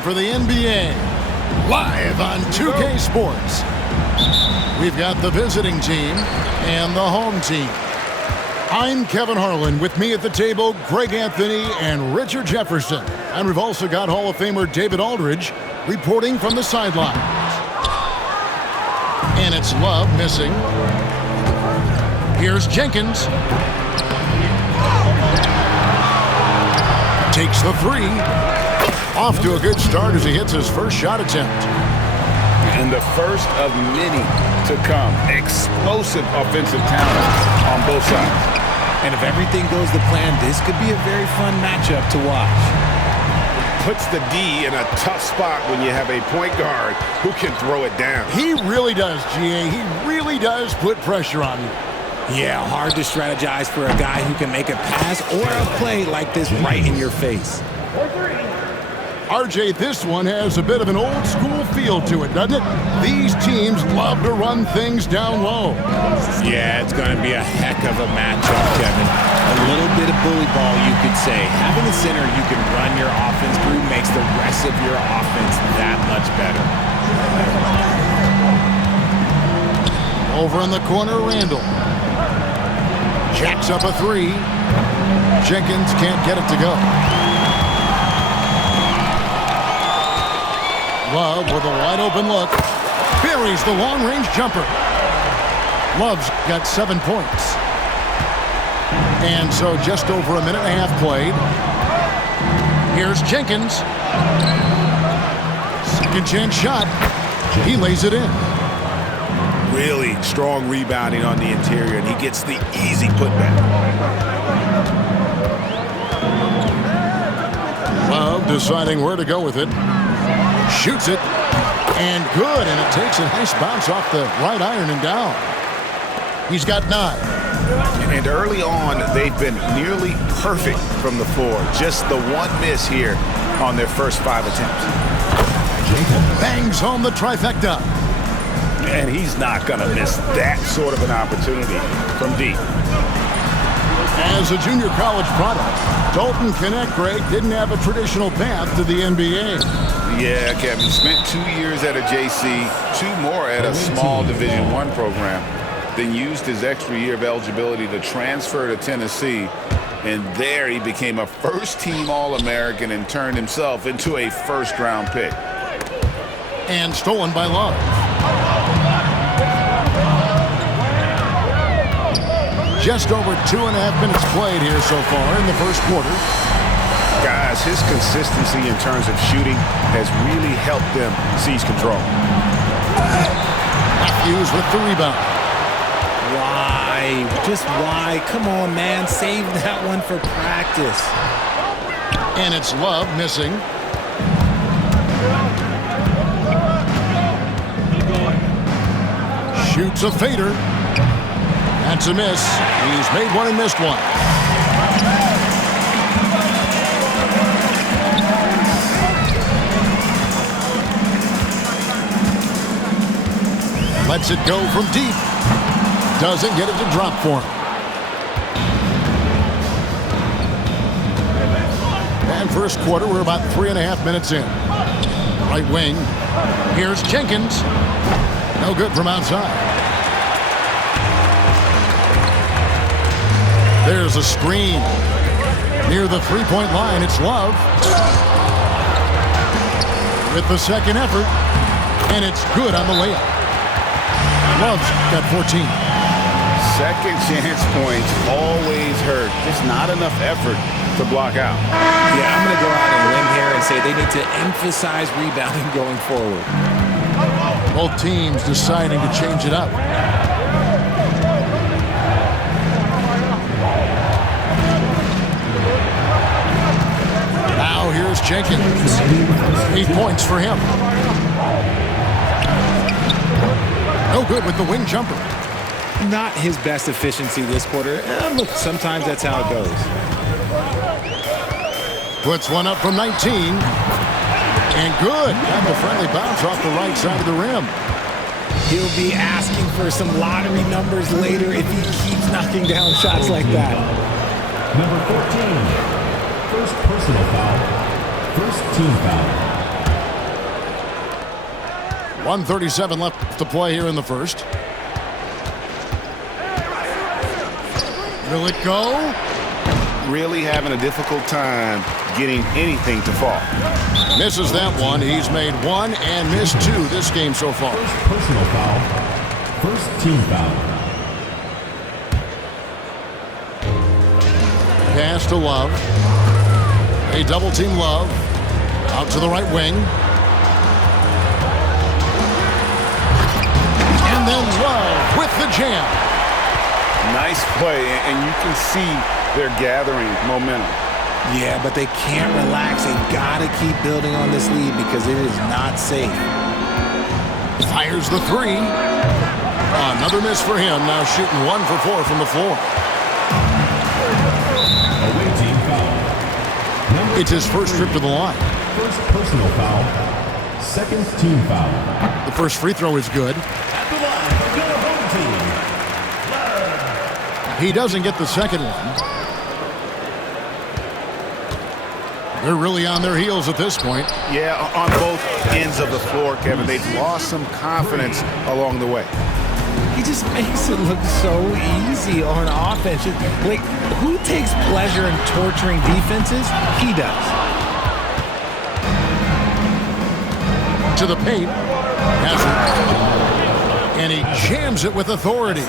time for the NBA. Live on 2K Sports. We've got the visiting team and the home team. I'm Kevin Harlan. With me at the table, Greg Anthony and Richard Jefferson. And we've also got Hall of Famer David Aldridge reporting from the sidelines. And it's Love missing. Here's Jenkins. Takes the three. Off to a good start as he hits his first shot attempt. And the first of many to come. Explosive offensive talent on both sides. And if everything goes to plan, this could be a very fun matchup to watch. Puts the D in a tough spot when you have a point guard who can throw it down. He really does, GA. He really does put pressure on you. Yeah, hard to strategize for a guy who can make a pass or a play like this right in your face. RJ, this one has a bit of an old school feel to it, doesn't it? These teams love to run things down low. Yeah, it's going to be a heck of a matchup, Kevin. A little bit of bully ball, you could say. Having a center you can run your offense through makes the rest of your offense that much better. Over in the corner, Randall. Jacks up a three. Jenkins can't get it to go. Love with a wide open look. Buries the long-range jumper. Love's got 7 points. And so just over a minute and a half played. Here's Jenkins. Second chance shot. He lays it in. Really strong rebounding on the interior, and he gets the easy putback. Love deciding where to go with it. Shoots it, and good, and it takes a nice bounce off the right iron and down. He's got 9. And early on, they've been nearly perfect from the floor. Just the one miss here on their first 5 attempts. Bangs home the trifecta. And he's not going to miss that sort of an opportunity from deep. As a junior college product, Dalton Connect, Greg, didn't have a traditional path to the NBA. Yeah, Kevin, spent 2 years at a JC, 2 more at a small Division I program, then used his extra year of eligibility to transfer to Tennessee, and there he became a first-team All-American and turned himself into a first-round pick. And stolen by Love. Just over 2.5 minutes played here so far in the first quarter. Guys, his consistency in terms of shooting has really helped them seize control. Matthews with the rebound. Why? Just why? Come on, man. Save that one for practice. And it's Love missing. Shoots a fader. That's a miss. He's made one and missed one. Lets it go from deep. Doesn't get it to drop for him. And first quarter, we're about 3.5 minutes in. Right wing. Here's Jenkins. No good from outside. There's a screen. Near the three-point line, it's Love. With the second effort. And it's good on the layup. Love's got 14. Second chance points always hurt. Just not enough effort to block out. Yeah, I'm going to go out on a limb here and say they need to emphasize rebounding going forward. Both teams deciding to change it up. Now here's Jenkins. 8 points for him. No good with the wing jumper. Not his best efficiency this quarter. Look, sometimes that's how it goes. Puts one up from 19. And good. Got the friendly bounce off the right side of the rim. He'll be asking for some lottery numbers later if he keeps knocking down shots like that. Number 14. First personal foul. First team foul. 1:37 left to play here in the first. Will it go? Really having a difficult time getting anything to fall. Misses that one. He's made one and missed two this game so far. First personal foul. First team foul. Pass to Love. A double team Love. Out to the right wing. And then Love with the jam. Nice play, and you can see they're gathering momentum. Yeah, but they can't relax. They got to keep building on this lead because it is not safe. Fires the three. Another miss for him. Now shooting 1 for 4 from the floor. Away team foul. It's his first trip to the line. First personal foul. Second team foul. The first free throw is good. At the line for your home team. He doesn't get the second one. They're really on their heels at this point. Yeah, on both ends of the floor, Kevin. They've lost some confidence along the way. He just makes it look so easy on offense. Like, who takes pleasure in torturing defenses? He does. To the paint. Has it. And he jams it with authority.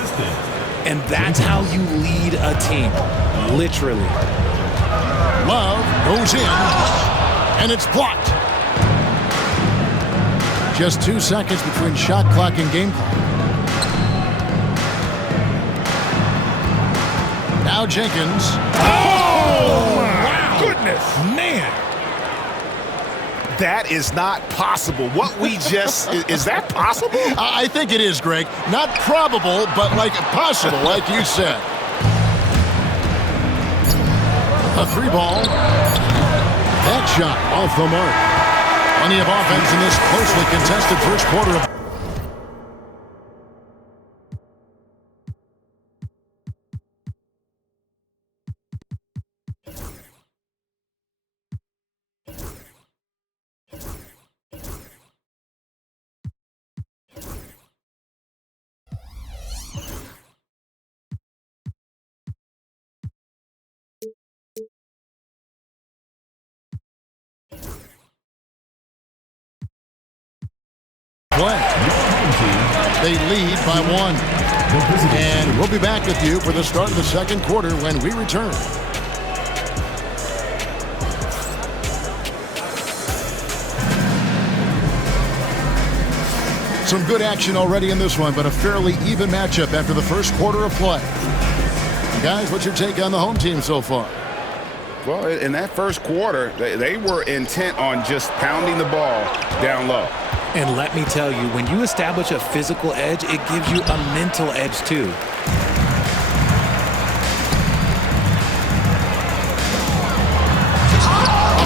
And that's how you lead a team. Literally. Love goes in. And it's blocked. Just 2 seconds between shot clock and game clock. Now Jenkins. Oh, my goodness. Man. That is not possible. What we just, is that possible? I think it is, Greg. Not probable, but like possible, like you said. A 3-ball. That shot off the mark. Plenty of offense in this closely contested first quarter of play. They lead by 1. And we'll be back with you for the start of the second quarter when we return. Some good action already in this one, but a fairly even matchup after the first quarter of play. Guys, what's your take on the home team so far? Well, in that first quarter, they were intent on just pounding the ball down low. And let me tell you, when you establish a physical edge, it gives you a mental edge too.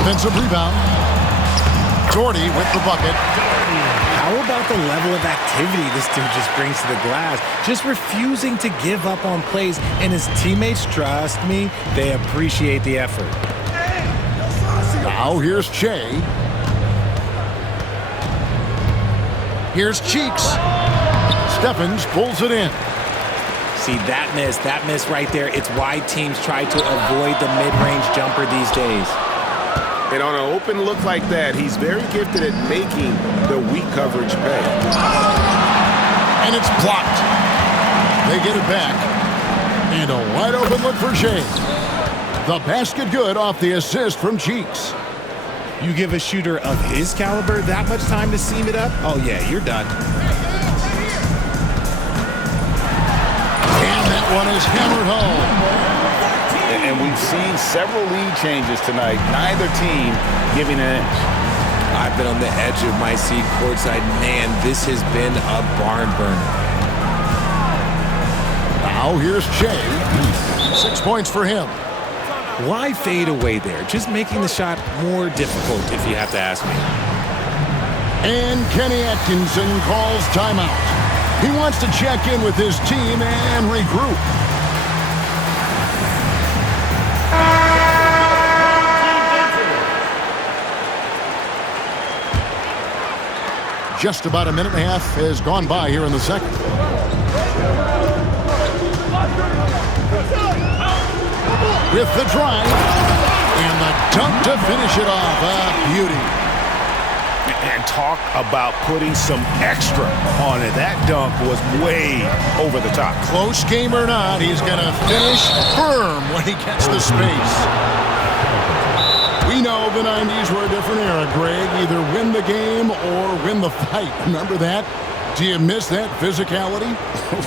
Offensive rebound. Jordy with the bucket. How about the level of activity this dude just brings to the glass? Just refusing to give up on plays, and his teammates, trust me, they appreciate the effort. Now here's Che. Here's Cheeks. Stephens pulls it in. See, that miss right there, it's why teams try to avoid the mid-range jumper these days. And on an open look like that, he's very gifted at making the weak coverage pay. And it's blocked. They get it back. And a wide open look for Shea. The basket good off the assist from Cheeks. You give a shooter of his caliber that much time to seam it up? Oh, yeah, you're done. And that one is hammered home. And we've seen several lead changes tonight, neither team giving an inch. I've been on the edge of my seat courtside. Man, this has been a barn burner. Now here's Shea. 6 points for him. Why fade away there? Just making the shot more difficult, if you have to ask me. And Kenny Atkinson calls timeout. He wants to check in with his team and regroup. Just about a minute and a half has gone by here in the second. With the drive and the dunk to finish it off. A beauty. And talk about putting some extra on it. That dunk was way over the top. Close game or not, he's going to finish firm when he gets the space. We know the 90s were a different era, Greg. Either win the game or win the fight. Remember that? Do you miss that physicality?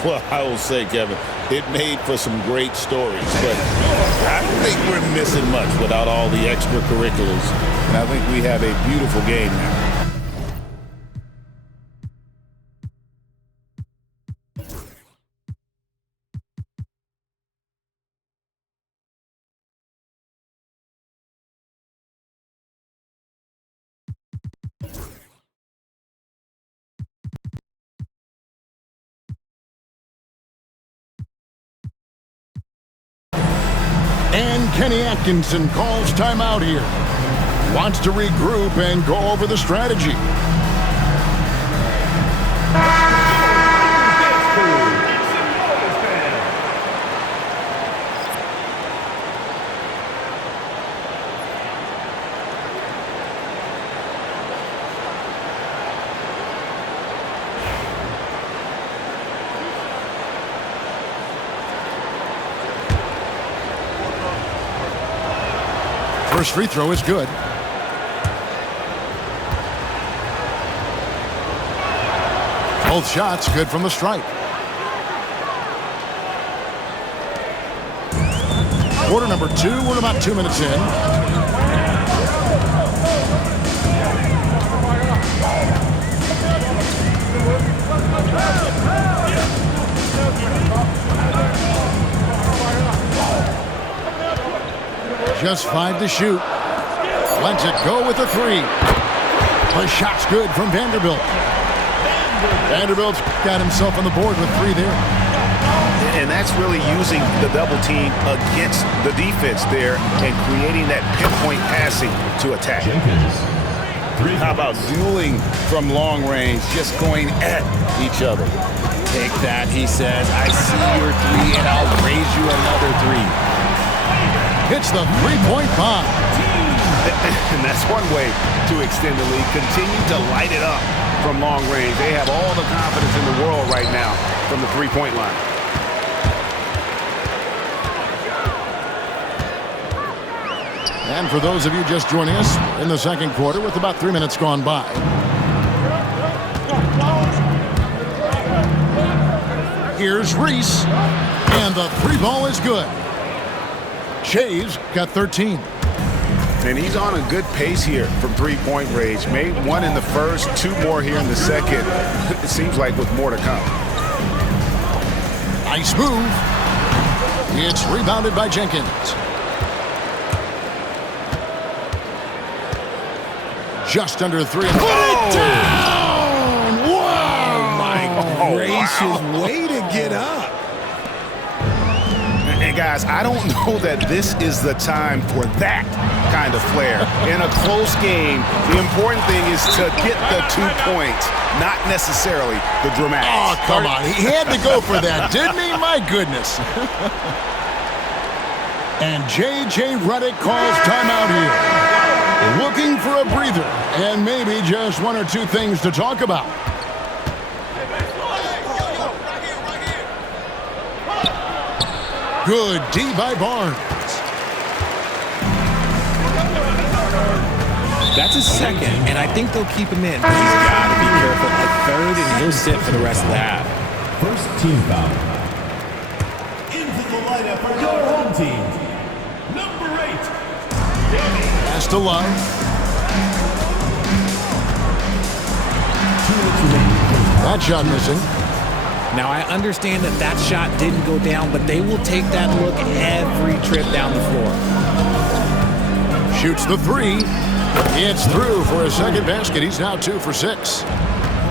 Well, I will say, Kevin, it made for some great stories. But I think we're missing much without all the extracurriculars. And I think we have a beautiful game now. And Kenny Atkinson calls timeout here. Wants to regroup and go over the strategy. First free throw is good. Both shots good from the stripe. Quarter number 2, we're about 2 minutes in. Just 5 to shoot. Lets it go with a 3. The shot's good from Vanderbilt. Vanderbilt's got himself on the board with 3 there. And that's really using the double team against the defense there and creating that pinpoint passing to attack. How about dueling from long range, just going at each other? Take that, he says. I see your 3, and I'll raise you another 3. Hits the three-point bomb. And that's one way to extend the lead. Continue to light it up from long range. They have all the confidence in the world right now from the three-point line. And for those of you just joining us in the second quarter with about 3 minutes gone by. Here's Reese. And the 3-ball is good. Shays got 13. And he's on a good pace here from three-point range. Made 1 in the first, 2 more here in the second. It seems like with more to come. Nice move. It's rebounded by Jenkins. Just under 3. And put it down! Wow! Oh, my gracious. Way to get up. And guys, I don't know that this is the time for that kind of flair. In a close game, the important thing is to get the 2 points, not necessarily the dramatics. Oh, come on. He had to go for that, didn't he? My goodness. And J.J. Redick calls timeout here. Looking for a breather and maybe just 1 or 2 things to talk about. Good D by Barnes. That's a second, and I think they'll keep him in. But he's got to be careful. A third, and he'll sit for the rest of the half. First team foul. Into the lineup for your home team. Number 8. Pass to Love. 2 minutes remaining. That shot missing. Now, I understand that that shot didn't go down, but they will take that look every trip down the floor. Shoots the 3. It's through for a second basket. He's now 2 for 6.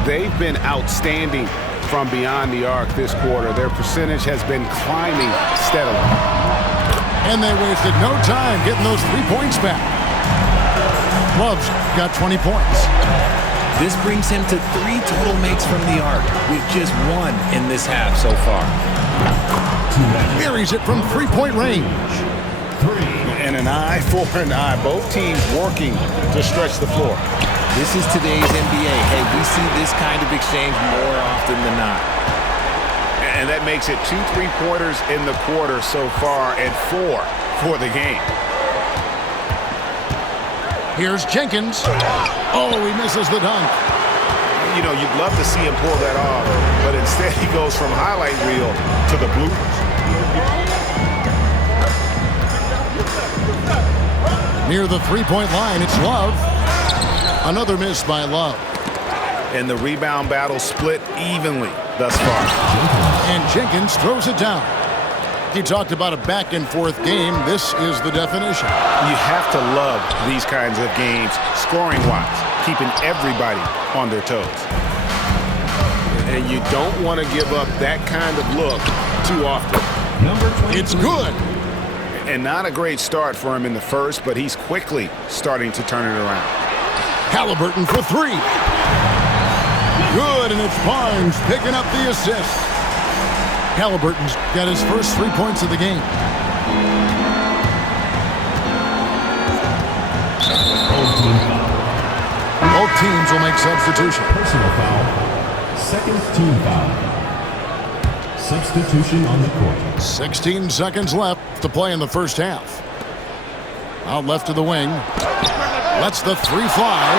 They've been outstanding from beyond the arc this quarter. Their percentage has been climbing steadily. And they wasted no time getting those 3 points back. Love's got 20 points. This brings him to 3 total makes from the arc, with just 1 in this half so far. Buries it from three-point range. And an eye for an eye. Both teams working to stretch the floor. This is today's NBA. Hey, we see this kind of exchange more often than not. And that makes it 2 3-pointers in the quarter so far and 4 for the game. Here's Jenkins. Oh, he misses the dunk. You know, you'd love to see him pull that off, but instead he goes from highlight reel to the bloopers. Near the three-point line, it's Love. Another miss by Love. And the rebound battle split evenly thus far. And Jenkins throws it down. He talked about a back-and-forth game. This is the definition. You have to love these kinds of games, scoring-wise, keeping everybody on their toes. And you don't want to give up that kind of look too often. It's good. And not a great start for him in the first, but he's quickly starting to turn it around. Halliburton for 3. Good, and it's Barnes picking up the assist. Halliburton's got his first 3 points of the game. Both teams will make substitution. Personal foul. Second team foul. Substitution on the court. 16 seconds left to play in the first half. Out left to the wing. Lets the 3 fly.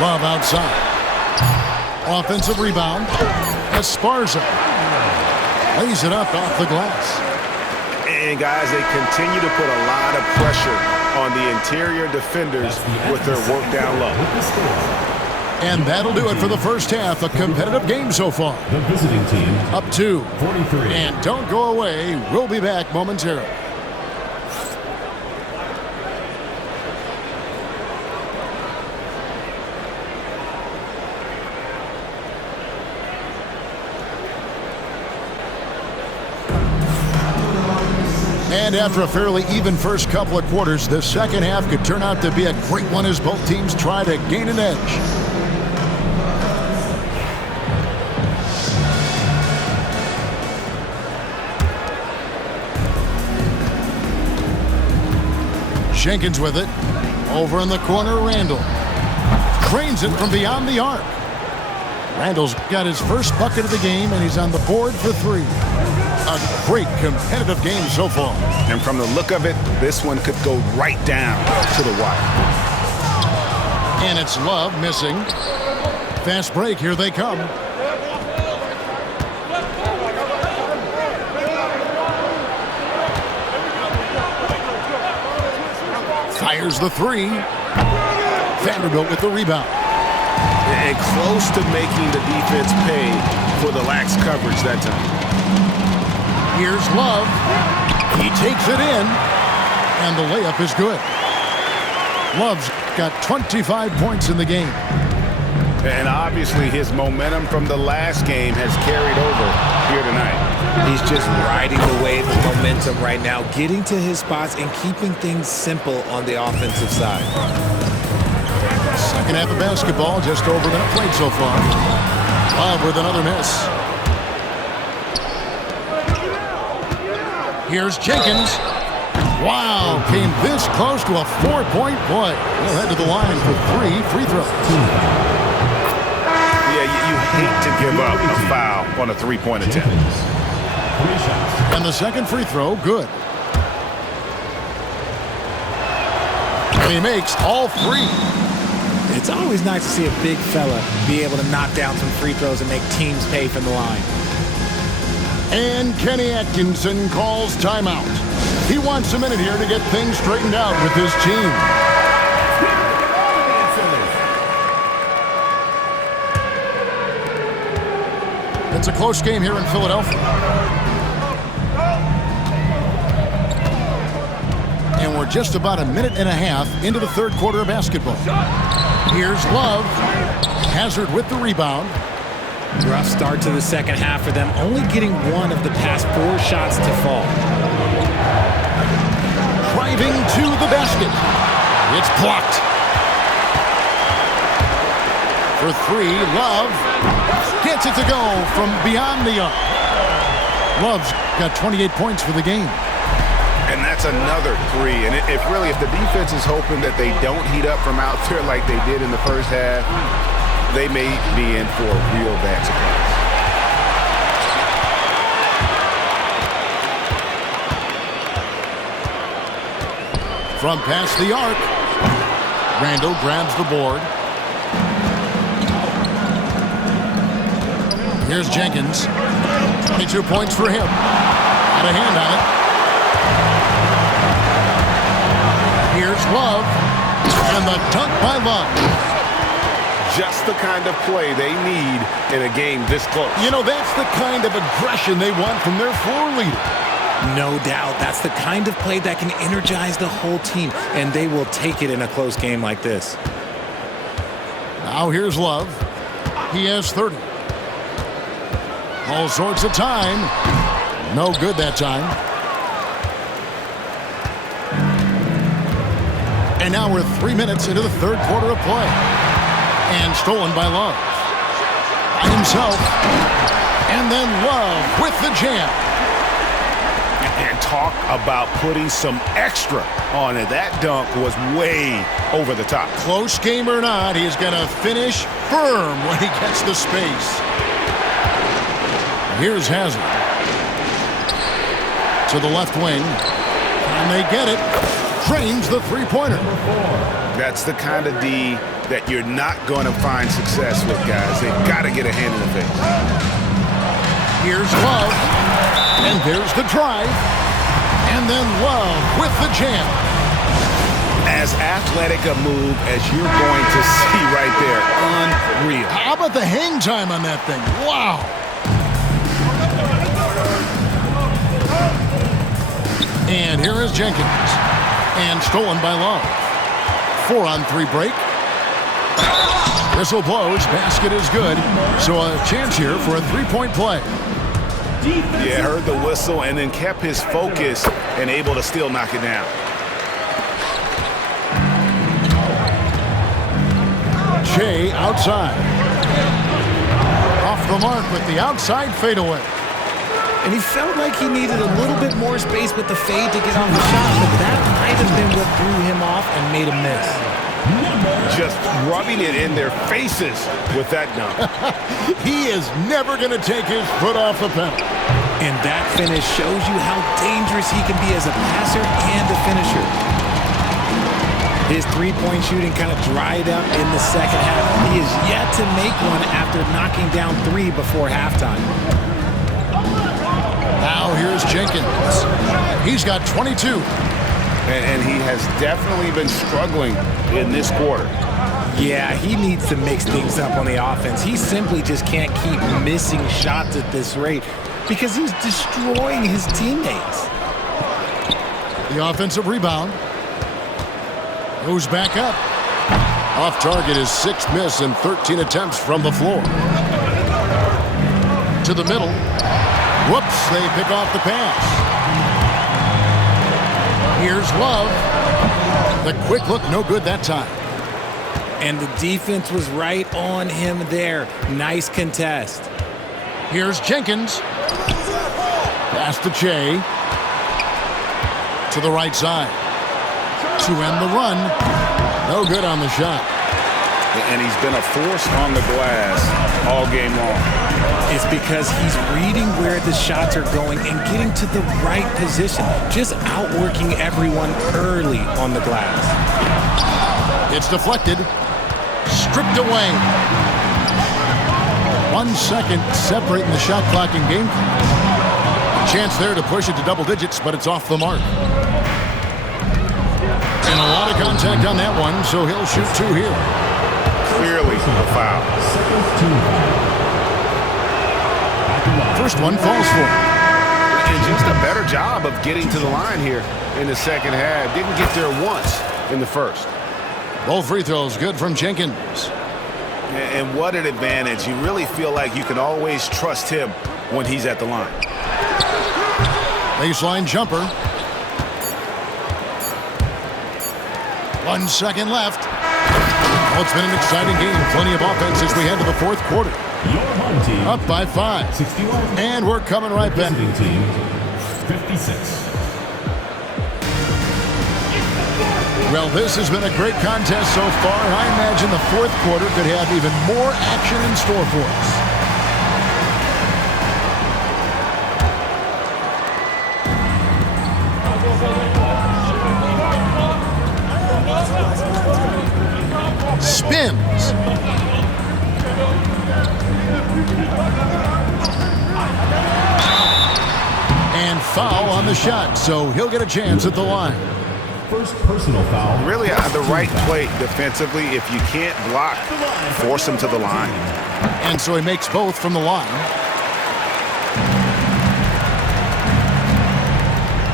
Love outside. Offensive rebound. Esparza lays it up off the glass. And guys, they continue to put a lot of pressure on the interior defenders with their work down low. And that'll do it for the first half. A competitive game so far. The visiting team Up 2. 43. And don't go away. We'll be back momentarily. And after a fairly even first couple of quarters, the second half could turn out to be a great one as both teams try to gain an edge. Jenkins with it. Over in the corner, Randall. Trains it from beyond the arc. Randall's got his first bucket of the game, and he's on the board for 3. A great competitive game so far. And from the look of it, this one could go right down to the wire. And it's Love missing. Fast break, here they come. Fires the 3. Vanderbilt with the rebound. And close to making the defense pay for the lax coverage that time. Here's Love. He takes it in, and the layup is good. Love's got 25 points in the game. And obviously his momentum from the last game has carried over here tonight. He's just riding the wave of momentum right now, getting to his spots and keeping things simple on the offensive side. Second half of basketball, just over a minute played so far. Love with another miss. Here's Jenkins. Wow, came this close to a 4-point play. He'll head to the line for 3 free throws. Yeah, you hate to give up a foul on a 3-point attempt. And the second free throw, good. And he makes all 3. It's always nice to see a big fella be able to knock down some free throws and make teams pay from the line. And Kenny Atkinson calls timeout. He wants a minute here to get things straightened out with his team. It's a close game here in Philadelphia. And we're just about a minute and a half into the third quarter of basketball. Here's Love. Hazard with the rebound. Rough start to the second half for them, only getting 1 of the past 4 shots to fall. Driving to the basket. It's Blocked. For three, Love gets it to go from beyond the arc. Love's got 28 points for the game. And that's another three. And if the defense is hoping that they don't heat up from out there like they did in the first half, they may be in for a real bad surprise. From past the arc, Randall grabs the board. Here's Jenkins. 22 points for him. Got a hand on it. Here's Love. And the dunk by Love. Just the kind of play they need in a game this close. You know, that's the kind of aggression they want from their floor leader. No doubt. That's the kind of play that can energize the whole team, and they will take it in a close game like this. Now here's Love. He has 30. All sorts of time. No good that time. And now we're 3 minutes into the third quarter of play. And stolen by Love. By himself. And then Love with the jam. And talk about putting some extra on it. That dunk was way over the top. Close game or not, he's going to finish firm when he gets the space. Here's Hazard. To the left wing. And they get it. Drains the three-pointer. That's the kind of D that you're not going to find success with, guys. They've got to get a hand in the face. Here's Love. And there's the drive. And then Love with the jam. As athletic a move as you're going to see right there. Unreal. How about the hang time on that thing? Wow. And here is Jenkins. And stolen by Love. 4-on-3 break. Whistle blows. Basket is good. So a chance here for a three-point play. Yeah, heard the whistle and then kept his focus and able to still knock it down. Shea outside. Off the mark with the outside fadeaway. And he felt like he needed a little bit more space with the fade to get on the shot, but that might have been what threw him off and made him miss. Just rubbing it in their faces with that dunk. He is never going to take his foot off the pedal. And that finish shows you how dangerous he can be as a passer and a finisher. His three-point shooting kind of dried up in the second half. He is yet to make one after knocking down 3 before halftime. Now here's Jenkins. He's got 22. And he has definitely been struggling in this quarter. Yeah, he needs to mix things up on the offense. He simply just can't keep missing shots at this rate because he's destroying his teammates. The offensive rebound. Goes back up. Off target, his 6th miss and 13 attempts from the floor. To the middle. Whoops, they pick off the pass. Here's Love. The quick look, no good that time. And the defense was right on him there. Nice contest. Here's Jenkins. Pass to Shea. To the right side. To end the run. No good on the shot. And he's been a force on the glass all game long. It's because he's reading where the shots are going and getting to the right position. Just outworking everyone early on the glass. It's deflected. Stripped away. 1 second separating the shot clock and game clock. Chance there to push it to double digits, but it's off the mark. And a lot of contact on that one, so he'll shoot 2 here. Clearly a foul. First one falls for him. And just a better job of getting to the line here in the second half. Didn't get there once in the first. Both free throws good from Jenkins. And what an advantage. You really feel like you can always trust him when he's at the line. Baseline jumper. 1 second left. Well, it's been an exciting game. Plenty of offense as we head to the fourth quarter. Your home team. Up by 5. 61. And we're coming right back. Visiting team, 56. Well, this has been a great contest so far, and I imagine the fourth quarter could have even more action in store for us. Spins. And foul on the shot, so he'll get a chance at the line. First personal foul. Really the right play defensively. If you can't block, force him to the line. And so he makes both from the line.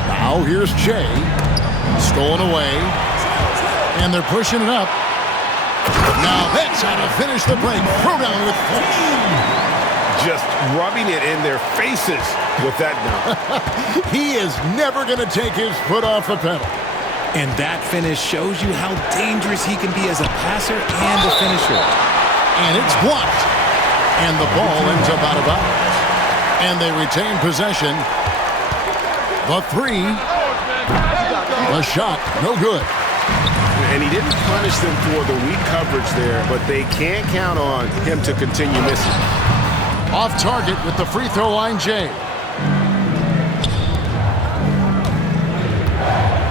Now here's Che. Stolen away. And they're pushing it up. Now that's how to finish the break. Throw down with force. Just rubbing it in their faces with that dunk. He is never going to take his foot off the pedal. And that finish shows you how dangerous he can be as a passer and a finisher. And it's blocked. And the ball ends up out of bounds. And they retain possession. The 3. The shot, no good. And he didn't punish them for the weak coverage there, but they can't count on him to continue missing. Off target with the free throw line, Jay.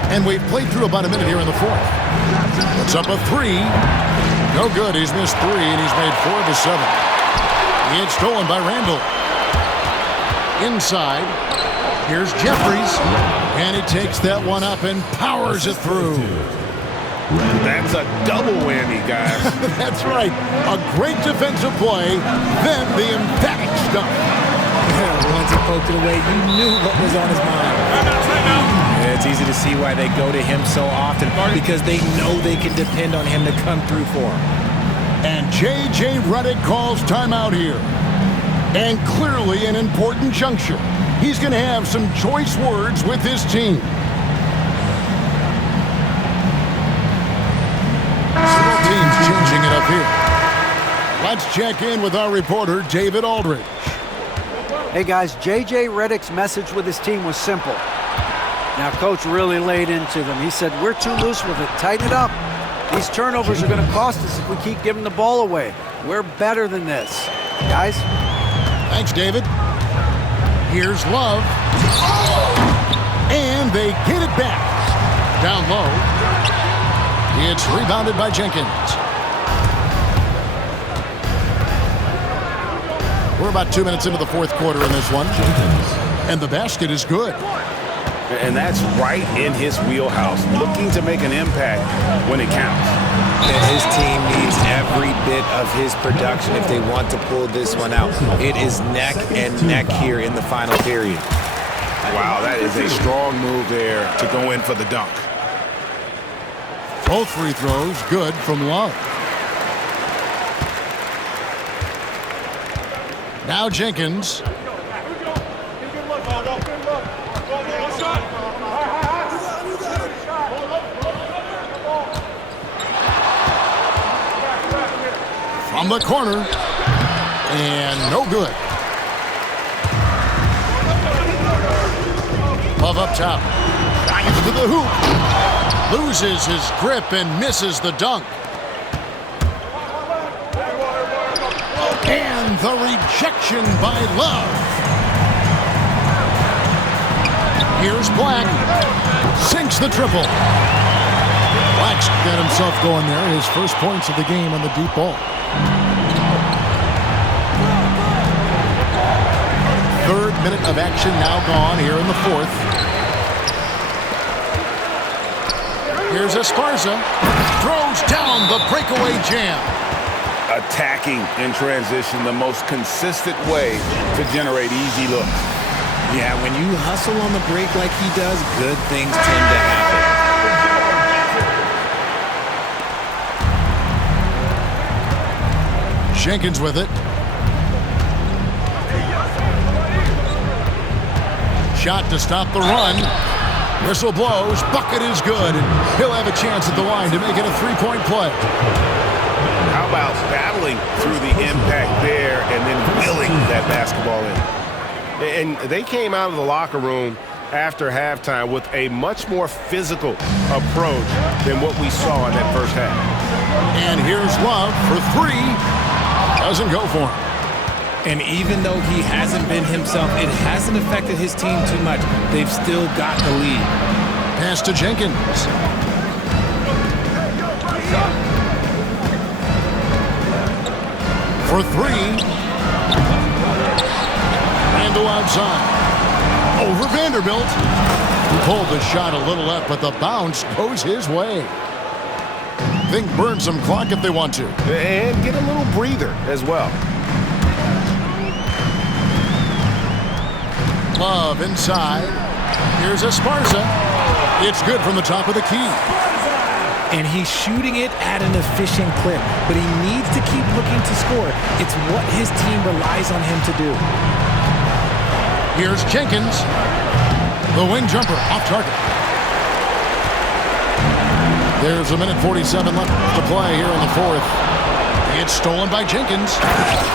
And we've played through about a minute here in the fourth. It's up a 3. No good. He's missed 3, and he's made 4 of the 7. He had stolen by Randall. Inside. Here's Jeffries. And he takes that one up and powers it through. That's a double whammy, guys. That's right. A great defensive play, then the emphatic stuff. Once he poked it away, you knew what was on his mind. It's easy to see why they go to him so often, because they know they can depend on him to come through for them. And J.J. Redick calls timeout here. And clearly an important juncture. He's going to have some choice words with his team. Several teams changing it up here. Let's check in with our reporter, David Aldridge. Hey guys, J.J. Redick's message with his team was simple. Now, Coach really laid into them. He said, we're too loose with it. Tighten it up. These turnovers are going to cost us if we keep giving the ball away. We're better than this. Guys? Thanks, David. Here's Love. And they get it back. Down low. It's rebounded by Jenkins. We're about 2 minutes into the fourth quarter in this one. And the basket is good. And that's right in his wheelhouse, looking to make an impact when it counts. And his team needs every bit of his production if they want to pull this one out. It is neck and neck here in the final period. Wow, that is a strong move there to go in for the dunk. Both free throws good from Love. Now Jenkins. From the corner. And no good. Love up top. Drives to the hoop. Loses his grip and misses the dunk. And the rejection by Love. Here's Black. Sinks the triple. Black's got himself going there. His first points of the game on the deep ball. Third minute of action now gone here in the fourth. Here's Esparza. Throws down the breakaway jam. Attacking in transition, the most consistent way to generate easy looks. Yeah, when you hustle on the break like he does, good things tend to happen. Jenkins with it. Shot to stop the run. Whistle blows, bucket is good, and he'll have a chance at the line to make it a three-point play. How about battling through the impact there and then wheeling that basketball in? And they came out of the locker room after halftime with a much more physical approach than what we saw in that first half. And here's Love for three. Doesn't go for him. And even though he hasn't been himself, it hasn't affected his team too much. They've still got the lead. Pass to Jenkins. For three. Randall outside. Over Vanderbilt. He pulled the shot a little left, but the bounce goes his way. Think burn some clock if they want to. And get a little breather as well. Love inside. Here's Esparza. It's good from the top of the key. And he's shooting it at an efficient clip, but he needs to keep looking to score. It's what his team relies on him to do. Here's Jenkins. The wing jumper off target. There's a minute 47 left to play here in the fourth. It's stolen by Jenkins,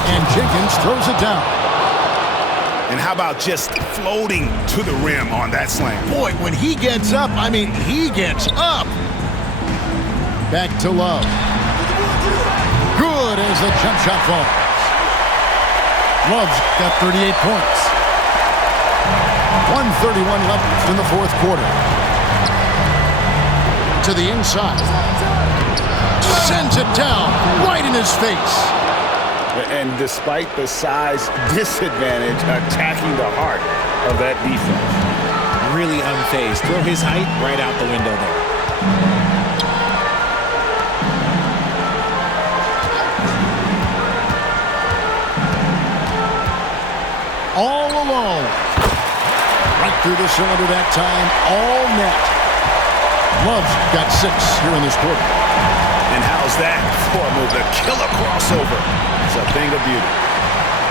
and Jenkins throws it down. And how about just floating to the rim on that slam? Boy, when he gets up, I mean, he gets up. Back to Love. Good as the jump shot falls. Love's got 38 points. 1:31 left in the fourth quarter. To the inside. Sends it down right in his face. And despite the size disadvantage, attacking the heart of that defense. Really unfazed. Throw his height right out the window there. All alone. Right through the cylinder that time. All net. Love's got 6 here in this quarter. And how's that for a move? The killer crossover. It's a thing of beauty.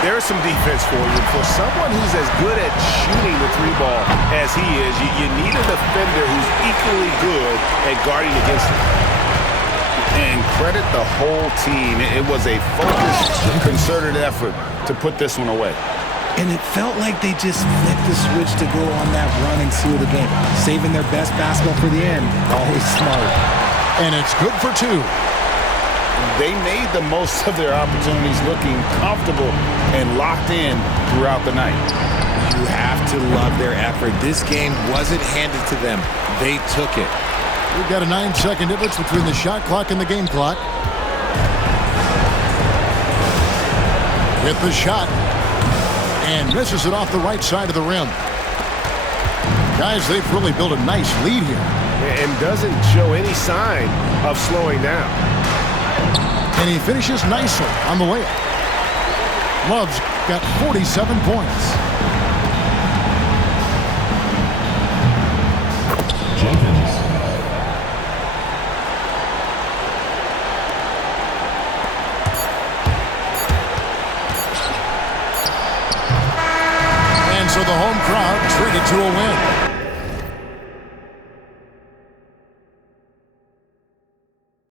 There's some defense for you. For someone who's as good at shooting the three ball as he is, you need a defender who's equally good at guarding against him. And credit the whole team. It was a focused, concerted effort to put this one away. And it felt like they just flipped the switch to go on that run and seal the game. Saving their best basketball for the end. Always smart. And it's good for 2. They made the most of their opportunities, looking comfortable and locked in throughout the night. You have to love their effort. This game wasn't handed to them. They took it. We've got a 9-second difference between the shot clock and the game clock. With the shot. And misses it off the right side of the rim. Guys, they've really built a nice lead here. And doesn't show any sign of slowing down. And he finishes nicely on the layup. Love's got 47 points. Jenkins. And so the home crowd treated to a win.